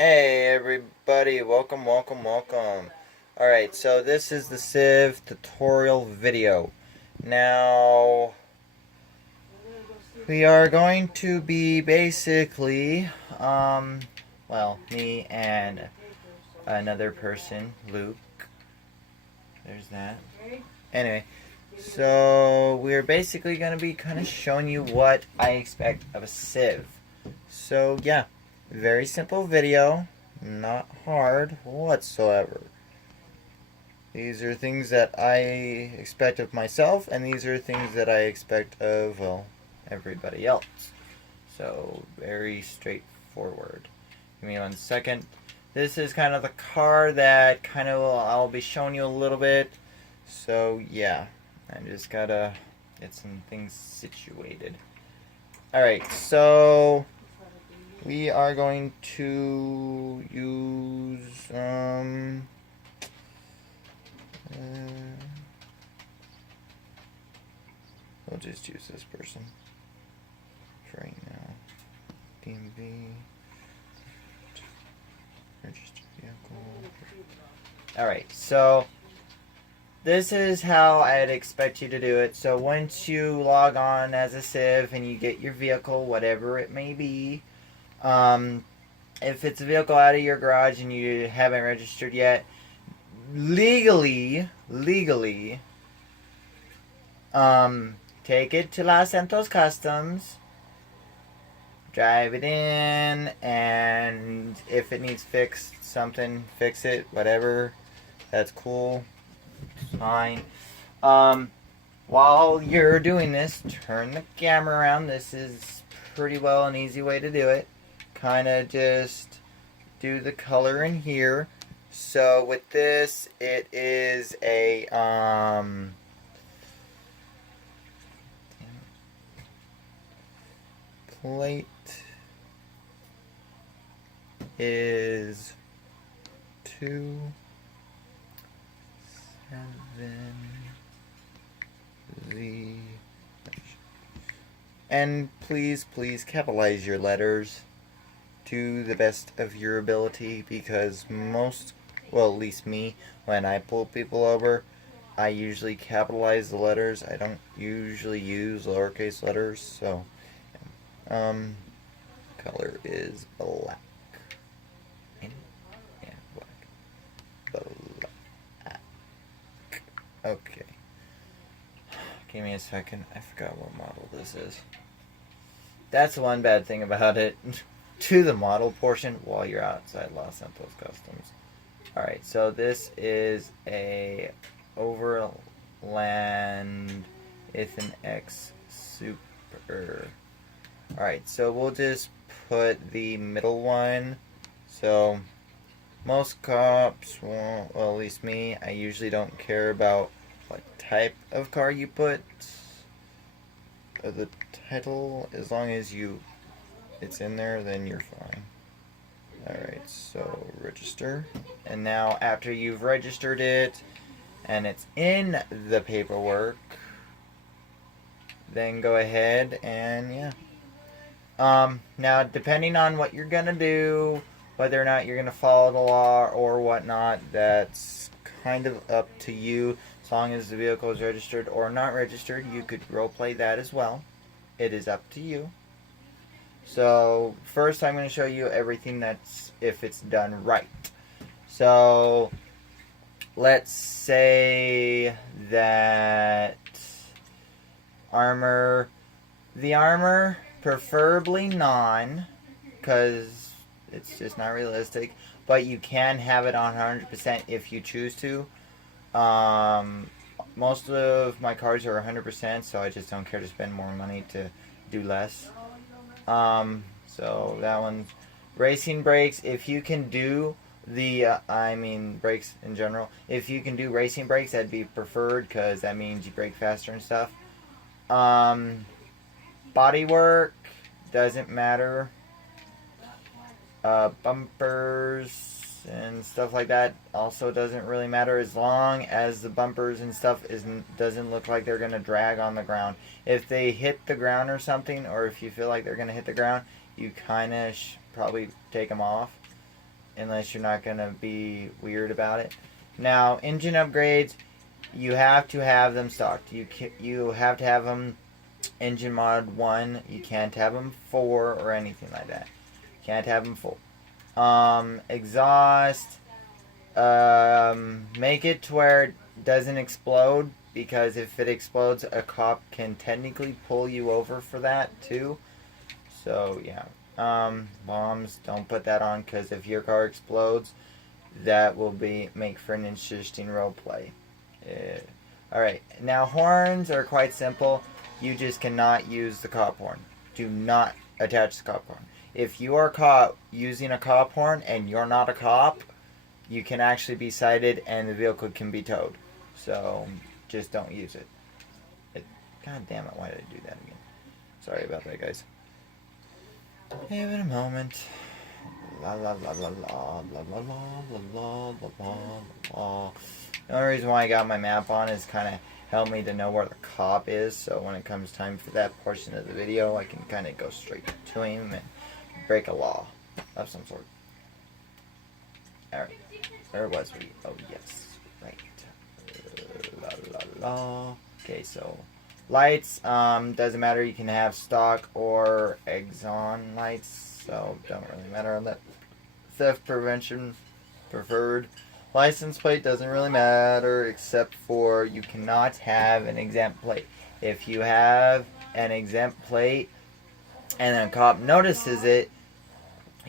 Hey everybody, welcome. Alright, so this is the Civ tutorial video. Now, we are going to be basically, me and another person, Luke. There's that. Anyway, so we're basically going to be kind of showing you what I expect of a Civ. So yeah, very simple video, not hard whatsoever. These are things that I expect of myself, and these are things that I expect of, well, everybody else. So, very straightforward. Give me 1 second. This is kind of the car that I'll be showing you a little bit. So, yeah, I just gotta get some things situated. Alright, so we are going to use, we'll just use this person for right now. DMV, registered vehicle. Alright, so this is how I'd expect you to do it. So once you log on as a Civ and you get your vehicle, whatever it may be, if it's a vehicle out of your garage and you haven't registered yet, legally, take it to Los Santos Customs, drive it in, and if it needs fixed, fix it, whatever. That's cool. It's fine. While you're doing this, turn the camera around. This is pretty well an easy way to do it. Kind of just do the color in here. So with this, it is a plate is 27Z, and please capitalize your letters to the best of your ability, because well, at least me, when I pull people over, I usually capitalize the letters. I don't usually use lowercase letters. So color is black. Yeah, black. Okay, give me a second. I forgot what model this is. That's one bad thing about it. To the model portion while you're outside Los Santos Customs. Alright, so this is a Overland Ethan X Super. Alright, so we'll just put the middle one. So most cops won't, well, at least me, I usually don't care about what type of car you put. The title, as long as it's in there, then you're fine. Alright, so register. And now after you've registered it and it's in the paperwork, then go ahead and now depending on what you're gonna do, whether or not you're gonna follow the law or whatnot, that's kind of up to you. As long as the vehicle is registered or not registered, you could roleplay that as well. It is up to you. So first I'm going to show you everything that's if it's done right. So let's say that the armor, preferably non, because it's just not realistic, but you can have it on 100% if you choose to. Most of my cars are 100%, so I just don't care to spend more money to do less. So that one's racing brakes. If you can do brakes in general. If you can do racing brakes, that'd be preferred, because that means you brake faster and stuff. Body work doesn't matter. Bumpers and stuff like that also doesn't really matter, as long as the bumpers and stuff doesn't look like they're gonna drag on the ground. If they hit the ground or something, or if you feel like they're gonna hit the ground, you kind of probably take them off. unless you're not going to be weird about it. Now, engine upgrades, you have to have them stocked. You have to have them engine mod 1. You can't have them 4 or anything like that. Can't have them full. Exhaust, make it to where it doesn't explode, because if it explodes, a cop can technically pull you over for that too. So yeah. Bombs, don't put that on, because if your car explodes, that will make for an interesting role play. Alright, now horns are quite simple. You just cannot use the cop horn. Do not attach the cop horn. If you are caught using a cop horn and you're not a cop, you can actually be cited and the vehicle can be towed. So just don't use it. God damn it, why did I do that again? Sorry about that, guys. Give it a moment. La la la la la la la la la la la la. The only reason why I got my map on is kind of help me to know where the cop is, so when it comes time for that portion of the video, I can kind of go straight to him and break a law of some sort. Alright, where was we? Oh yes, right. La la la. Okay, so lights, doesn't matter, you can have stock or Exxon lights, so don't really matter on that. Theft prevention preferred. License plate doesn't really matter, except for you cannot have an exempt plate. If you have an exempt plate and then a cop notices it,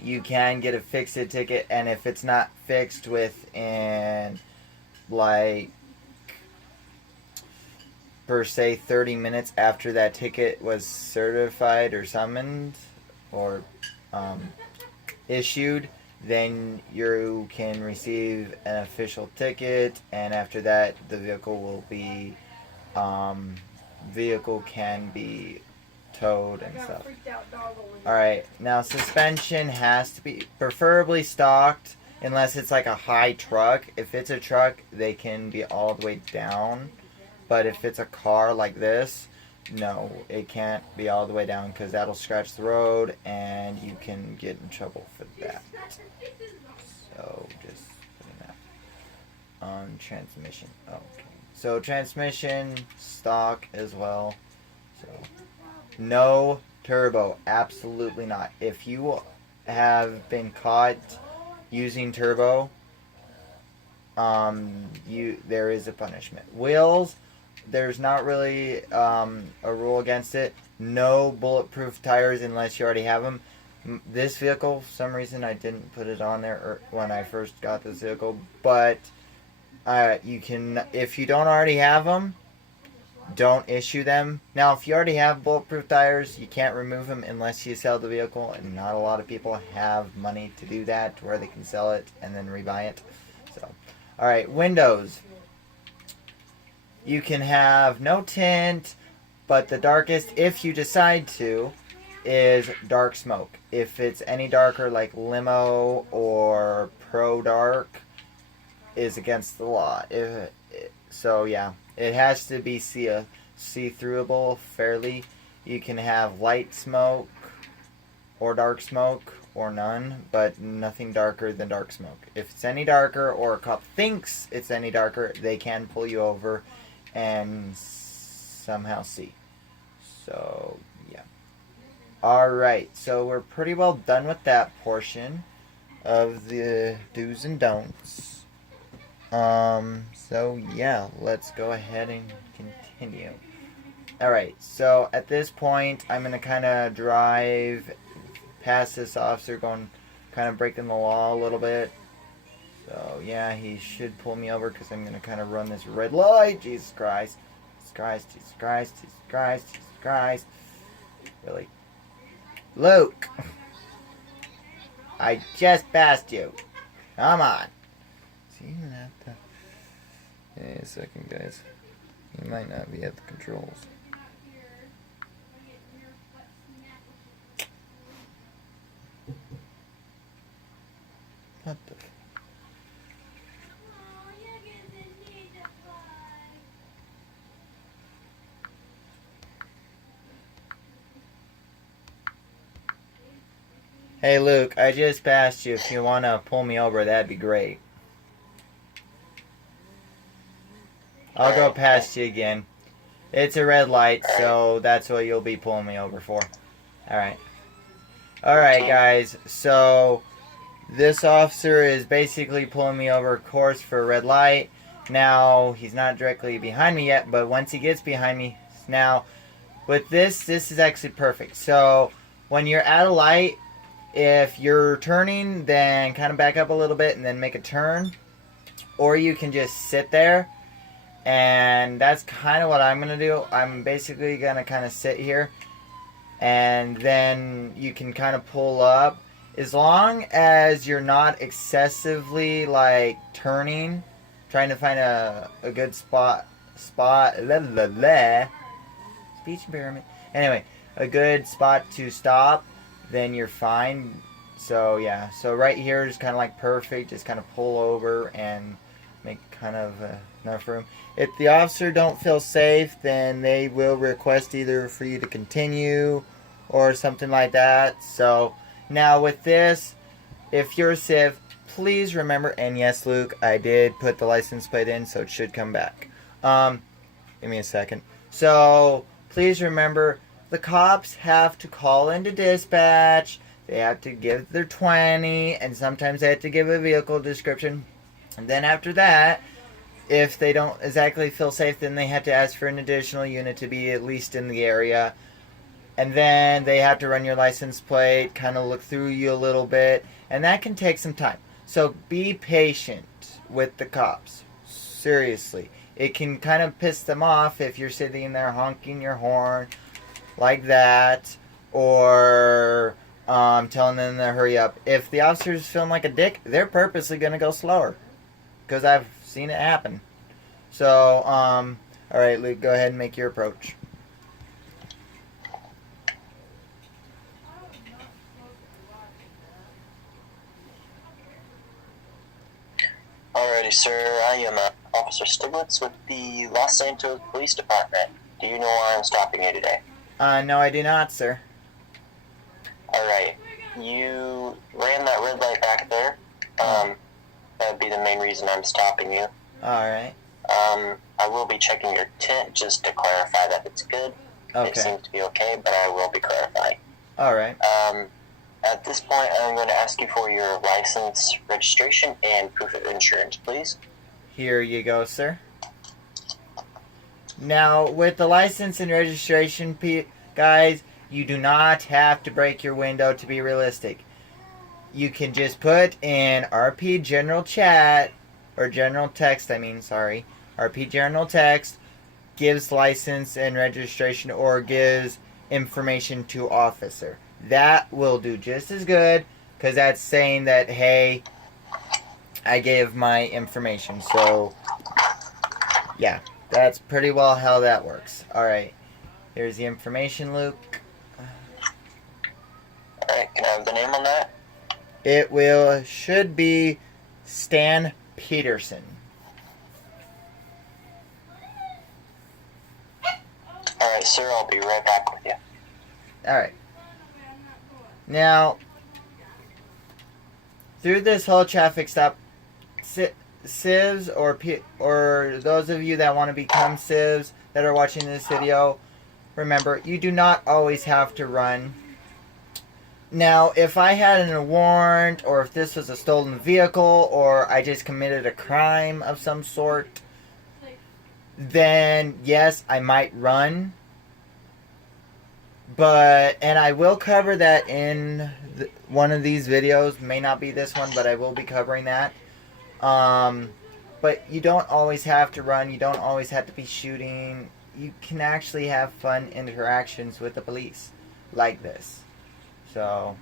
you can get a fix-it ticket, and if it's not fixed within, like, per se 30 minutes after that ticket was certified or summoned or issued, then you can receive an official ticket, and after that the vehicle will be can be towed and stuff. Alright, now suspension has to be preferably stocked unless it's like a high truck. If it's a truck, they can be all the way down, but if it's a car like this, no, it can't be all the way down, because that'll scratch the road and you can get in trouble for that. So just putting that on transmission. Okay, so transmission stock as well. So no turbo, absolutely not. If you have been caught using turbo, there is a punishment. Wheels, there's not really a rule against it. No bulletproof tires unless you already have them. This vehicle, for some reason, I didn't put it on there when I first got this vehicle, but you can, if you don't already have them, don't issue them. Now, if you already have bulletproof tires, you can't remove them unless you sell the vehicle, and not a lot of people have money to do that, to where they can sell it and then rebuy it. So, alright, windows. You can have no tint, but the darkest, if you decide to, is dark smoke. If it's any darker, like limo or pro dark, is against the law. So yeah, it has to be see-throughable fairly. You can have light smoke or dark smoke or none, but nothing darker than dark smoke. If it's any darker, or a cop thinks it's any darker, they can pull you over and somehow see. So yeah. Alright, so we're pretty well done with that portion of the do's and don'ts. So yeah, let's go ahead and continue. Alright, so at this point, I'm going to kind of drive past this officer, going kind of breaking the law a little bit. So yeah, he should pull me over, because I'm going to kind of run this red light. Jesus Christ. Jesus Christ, Jesus Christ, Jesus Christ, Jesus Christ. Really? Luke! I just passed you. Come on. Is he even at the... Hey, a second, guys. He might not be at the controls. What the... Hey Luke, I just passed you. If you want to pull me over, that'd be great. I'll go past you again. It's a red light, so that's what you'll be pulling me over for. Alright. Alright, guys. So, this officer is basically pulling me over course for a red light. Now, he's not directly behind me yet, but once he gets behind me, now, with this is actually perfect. So, when you're at a light, if you're turning, then kind of back up a little bit and then make a turn. Or you can just sit there. And that's kind of what I'm going to do. I'm basically going to kind of sit here. And then you can kind of pull up. As long as you're not excessively, like, turning. Trying to find a good spot. Speech impairment. Anyway, a good spot to stop. Then you're fine. So, yeah. So, right here is kind of like perfect. Just kind of pull over and make kind of enough room. If the officer don't feel safe, then they will request either for you to continue or something like that. So now with this, if you're a civ, please remember, and yes, Luke, I did put the license plate in, so it should come back. Give me a second. So please remember, the cops have to call into dispatch. They have to give their 20, and sometimes they have to give a vehicle description. And then after that, if they don't exactly feel safe, then they have to ask for an additional unit to be at least in the area. And then they have to run your license plate, kind of look through you a little bit. And that can take some time. So be patient with the cops. Seriously. It can kind of piss them off if you're sitting there honking your horn like that. Or telling them to hurry up. If the officer's feeling like a dick, they're purposely going to go slower. Because I've seen it happen. So, alright, Luke, go ahead and make your approach. Alrighty, sir. I am Officer Stiglitz with the Los Santos Police Department. Do you know why I'm stopping you today? No, I do not, sir. Alright. You ran that red light back there. That would be the main reason I'm stopping you. Alright. I will be checking your tint just to clarify that it's good. Okay. It seems to be okay, but I will be clarifying. Alright. At this point, I'm going to ask you for your license, registration, and proof of insurance, please. Here you go, sir. Now, with the license and registration, guys, you do not have to break your window to be realistic. You can just put in RP General Chat, or General Text, RP General Text, gives license and registration, or gives information to officer. That will do just as good, because that's saying that, hey, I gave my information. So, yeah, that's pretty well how that works. Alright, here's the information, Luke. Alright, can I have the name on that? It should be Stan Peterson. Alright, sir, I'll be right back with you. Alright. Now, through this whole traffic stop, civs or those of you that want to become civs that are watching this video, remember, you do not always have to run. Now, if I had a warrant, or if this was a stolen vehicle, or I just committed a crime of some sort, then yes, I might run. And I will cover that in one of these videos. May not be this one, but I will be covering that. But you don't always have to run. You don't always have to be shooting. You can actually have fun interactions with the police, like this. So,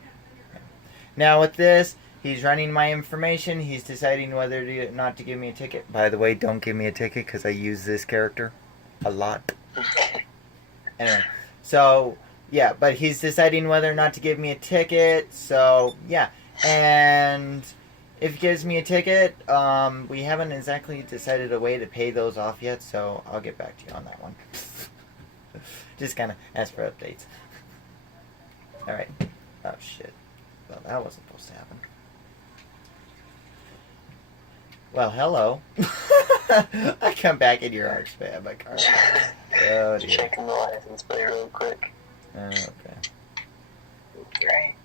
now with this, he's running my information. He's deciding whether or not to give me a ticket. By the way, don't give me a ticket because I use this character a lot. Anyway, so, yeah, but he's deciding whether or not to give me a ticket. So, yeah. And if he gives me a ticket, we haven't exactly decided a way to pay those off yet. So, I'll get back to you on that one. Just kind of ask for updates. Alright. Oh, shit. Well, that wasn't supposed to happen. Well, hello. I come back in your arch, man. My car. Oh, dear. Checking the license plate real quick. Okay. Right.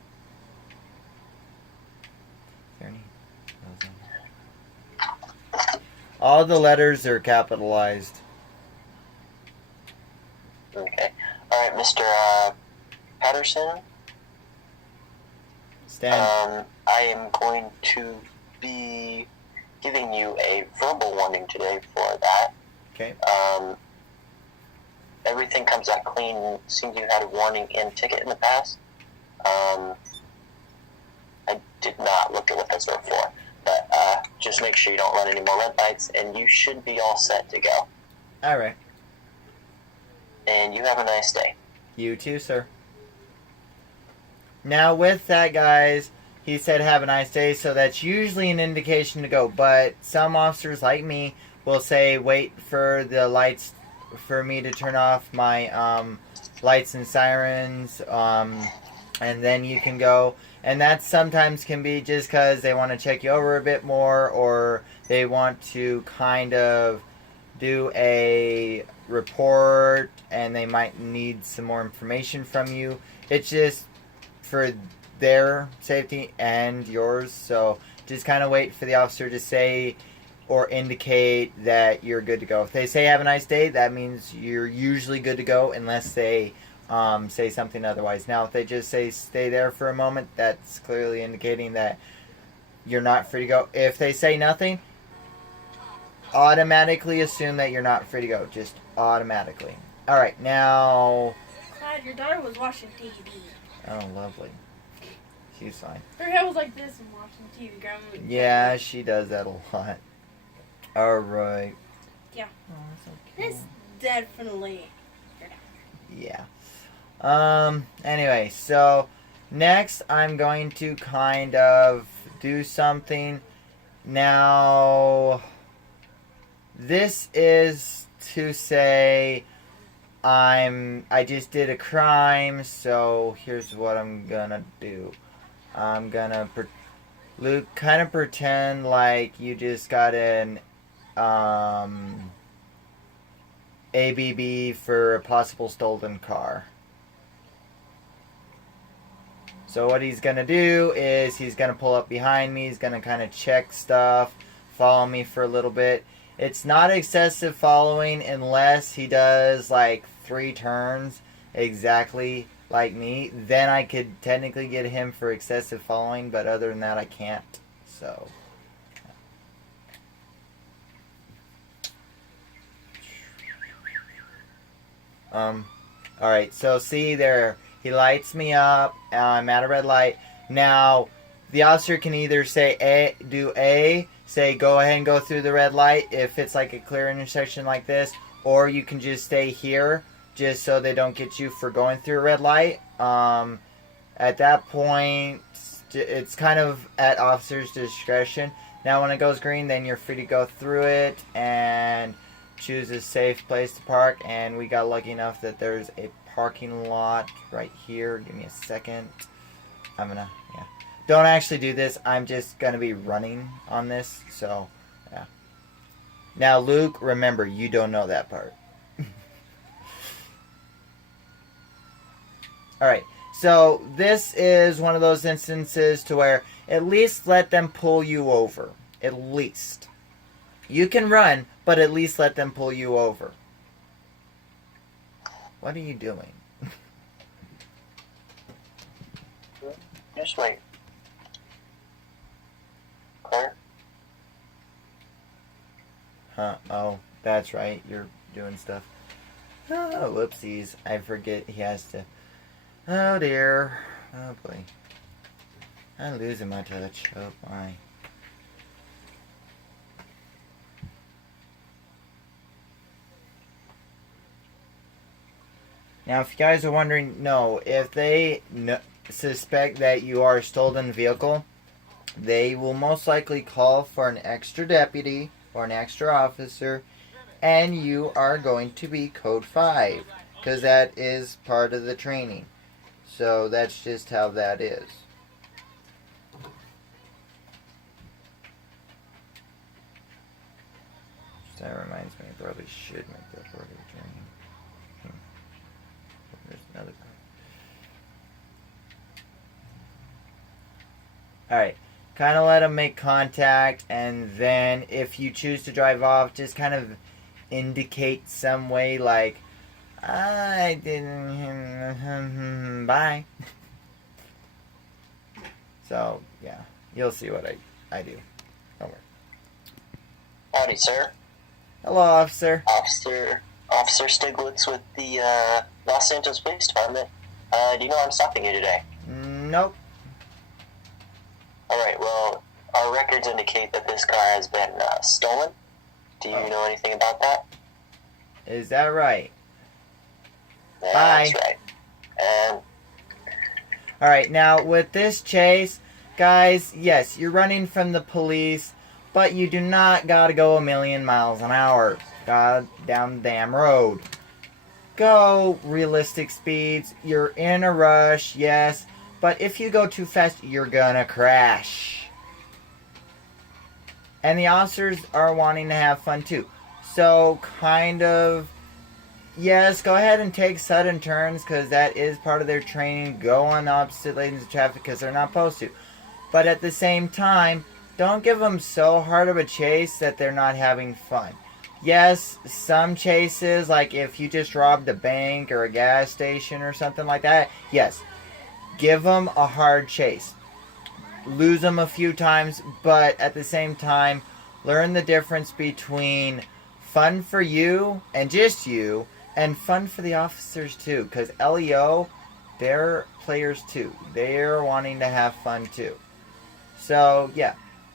All the letters are capitalized. Okay. Alright, Mr. Patterson. Stand. I am going to be giving you a verbal warning today for that. Okay. Everything comes out clean. Seems you had a warning and ticket in the past. I did not look at what those were for, but just make sure you don't run any more red lights, and you should be all set to go. All right. And you have a nice day. You too, sir. Now, with that, guys, he said have a nice day, so that's usually an indication to go. But some officers, like me, will say wait for the lights, for me to turn off my lights and sirens, and then you can go. And that sometimes can be just because they want to check you over a bit more, or they want to kind of do a report, and they might need some more information from you. It's just for their safety and yours, so just kind of wait for the officer to say or indicate that you're good to go. If they say have a nice day, that means you're usually good to go, unless they say something otherwise. Now, if they just say stay there for a moment, that's clearly indicating that you're not free to go. If they say nothing, automatically assume that you're not free to go. Just automatically. Alright, now... Clyde, your daughter was watching TV. Oh, lovely. She's fine. Her head was like this and watching TV. Grandma. Yeah, she does that a lot. Alright. Yeah. Oh, so cute. This definitely... Yeah. Anyway, so next I'm going to kind of do something. Now, this is to say I just did a crime, so here's what I'm gonna do. I'm gonna Luke, kind of pretend like you just got an ABB for a possible stolen car. So what he's going to do is he's going to pull up behind me. He's going to kind of check stuff, follow me for a little bit. It's not excessive following unless he does like 3 turns exactly like me. Then I could technically get him for excessive following, but other than that I can't. So... Alright, so see there, he lights me up, I'm at a red light. Now, the officer can either say say go ahead and go through the red light if it's like a clear intersection like this, or you can just stay here, just so they don't get you for going through a red light. At that point, it's kind of at officer's discretion. Now when it goes green, then you're free to go through it, and choose a safe place to park, and we got lucky enough that there's a parking lot right here. Give me a second. Yeah. Don't actually do this. I'm just gonna be running on this, so yeah. Now, Luke, remember, you don't know that part. Alright, so this is one of those instances to where at least let them pull you over. At least. You can run, but at least let them pull you over. What are you doing? Just wait. Claire? Huh, oh, that's right, you're doing stuff. Oh, whoopsies, I forget he has to... Oh dear, oh boy. I'm losing my touch, oh my. Now, if you guys are wondering, no, if they suspect that you are a stolen vehicle, they will most likely call for an extra deputy or an extra officer, and you are going to be code 5, because that is part of the training. So that's just how that is. That reminds me, I probably should make that part of the training. There's another part. Alright. Kind of let them make contact, and then if you choose to drive off, just kind of indicate some way like, I didn't, bye. So, yeah. You'll see what I do. Don't worry. Howdy, sir. Hello, officer. Officer Stiglitz with the Los Santos Police Department. Do you know I'm stopping you today? Nope. Alright, well, our records indicate that this car has been stolen. Do you know anything about that? Is that right? Yeah, Bye. that's right. And Alright, now with this chase, guys, yes, you're running from the police, but you do not gotta go 1,000,000 miles an hour. God down the damn road. Go realistic speeds. You're in a rush, yes, but if you go too fast, you're gonna crash. And the officers are wanting to have fun too. So, kind of, yes, go ahead and take sudden turns because that is part of their training. Go on opposite lanes of traffic because they're not supposed to. But at the same time, don't give them so hard of a chase that they're not having fun. Yes, some chases, like if you just robbed a bank or a gas station or something like that, yes, give them a hard chase. Lose them a few times, but at the same time, learn the difference between fun for you and just you, and fun for the officers too, because LEO, they're players too. They're wanting to have fun too. So, yeah,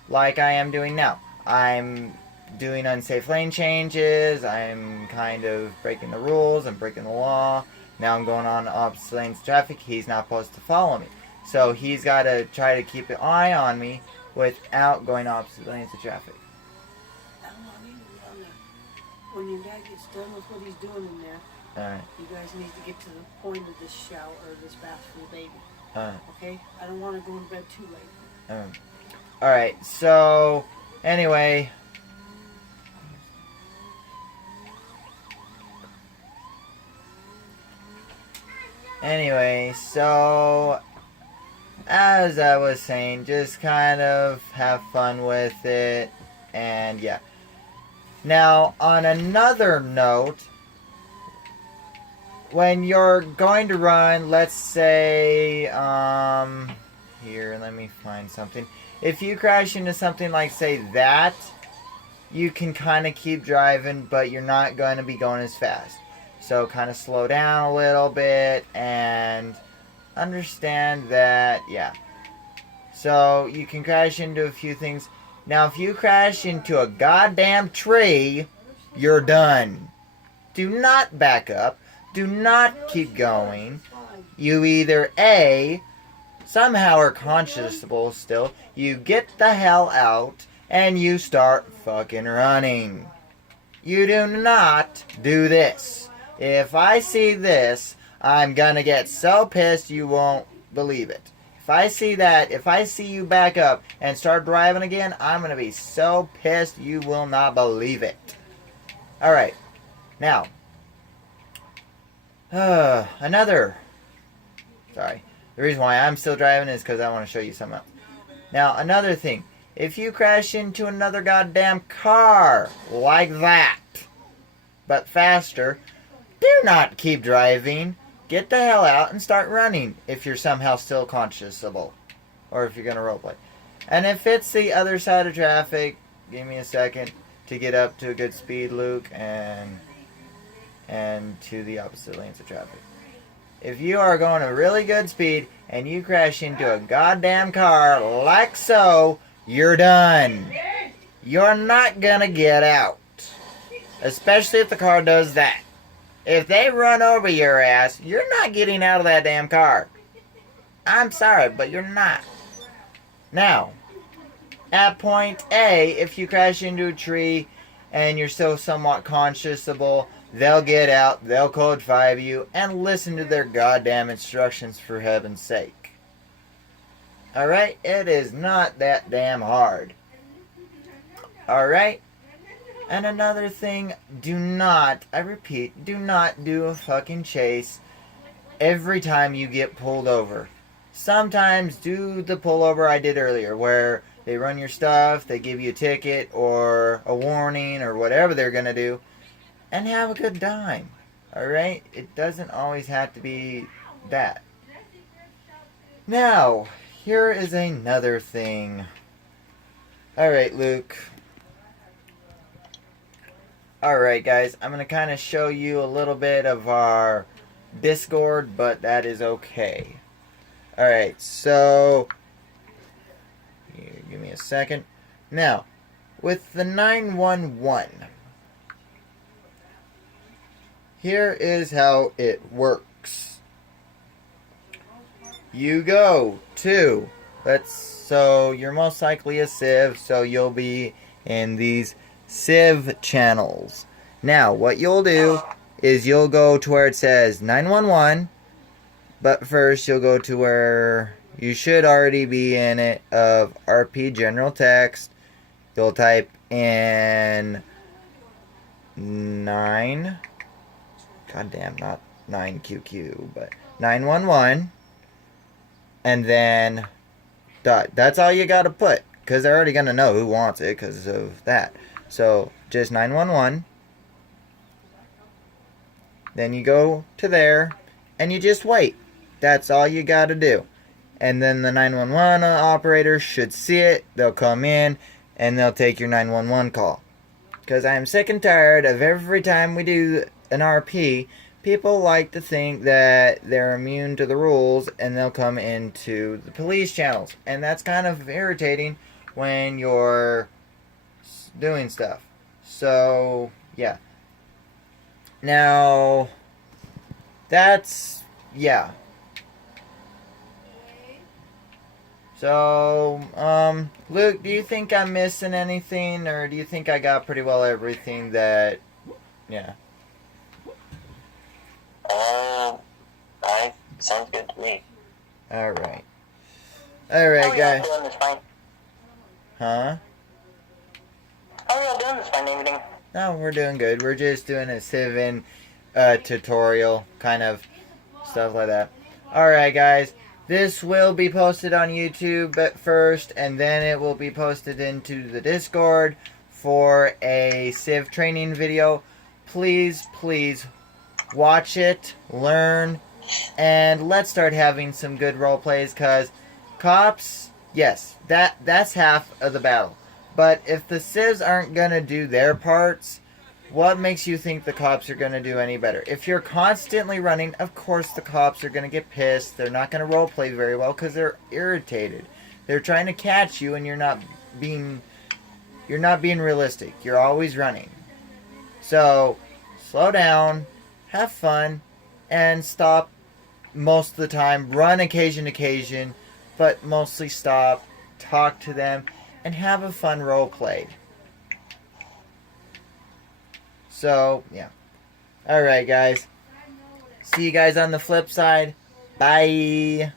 like I am doing now. I'm doing unsafe lane changes, I'm kind of breaking the rules, I'm breaking the law. Now I'm going on opposite lanes of traffic, he's not supposed to follow me. So he's got to try to keep an eye on me without going opposite lanes of traffic. When your dad gets done with what he's doing in there, Alright. you guys need to get to the point of this shower or this bath for the baby. Alright. Okay? I don't want to go to bed too late. Alright, so anyway. So as I was saying, just kind of have fun with it, and yeah. Now, on another note, when you're going to run, let's say, here, let me find something. If you crash into something like, say, that, you can kind of keep driving, but you're not going to be going as fast. So, kind of slow down a little bit, and understand that, yeah. So, you can crash into a few things. Now, if you crash into a goddamn tree, you're done. Do not back up. Do not keep going. You either A, somehow are conscionable still, you get the hell out, and you start fucking running. You do not do this. If I see this, I'm gonna get so pissed you won't believe it. If I see that, if I see you back up and start driving again, I'm gonna be so pissed you will not believe it. Alright. Now. The reason why I'm still driving is because I want to show you something else. Now, another thing. If you crash into another goddamn car like that, but faster, do not keep driving. Get the hell out and start running if you're somehow still conscionable. Or if you're going to roleplay. And if it's the other side of traffic, give me a second to get up to a good speed, Luke, and to the opposite lanes of traffic. If you are going a really good speed and you crash into a goddamn car like so, you're done. You're not going to get out. Especially if the car does that. If they run over your ass, you're not getting out of that damn car. I'm sorry, but you're not. Now, at point A, if you crash into a tree and you're still somewhat conscionable, they'll get out, they'll code 5 you, and listen to their goddamn instructions for heaven's sake. Alright? It is not that damn hard. Alright? And another thing, do not, I repeat, do not do a fucking chase every time you get pulled over. Sometimes do the pullover I did earlier, where they run your stuff, they give you a ticket or a warning or whatever they're going to do, and have a good time. Alright? It doesn't always have to be that. Now, here is another thing. Alright, Luke. Alright, guys, I'm going to kind of show you a little bit of our Discord, but that is okay. Alright, so here, give me a second. Now, with the 911, here is how it works. You go to, so you're most likely a civ, so you'll be in these civ channels. Now, what you'll do is you'll go to where it says 911, but first you'll go to where you should already be in it of RP General Text. You'll type in 9, goddamn, not 9QQ, but 911, and then dot. That's all you gotta put, because they're already gonna know who wants it because of that. So just 911. Then you go to there and you just wait. That's all you gotta do. And then the 911 operator should see it. They'll come in and they'll take your 911 call. Because I am sick and tired of every time we do an RP, people like to think that they're immune to the rules and they'll come into the police channels. And that's kind of irritating when you're doing stuff. So, yeah. Now, that's, yeah. So, Luke, do you think I'm missing anything, or do you think I got pretty well everything that, yeah. Sounds good to me. Alright. How Alright, are y'all guys. doing this fine? Huh? How are y'all doing this fine evening? No, we're doing good. We're just doing a Civ tutorial, kind of stuff like that. Alright, guys. This will be posted on YouTube at first, and then it will be posted into the Discord for a Civ training video. Please, please watch it, learn, and let's start having some good role plays, because cops, yes, that's half of the battle. But if the civs aren't going to do their parts, what makes you think the cops are going to do any better? If you're constantly running, of course the cops are going to get pissed. They're not going to roleplay very well because they're irritated. They're trying to catch you and you're not being realistic. You're always running. So, slow down, have fun, and stop most of the time. Run occasion to occasion, but mostly stop, talk to them, and have a fun roleplay. So, yeah. Alright, guys. See you guys on the flip side. Bye.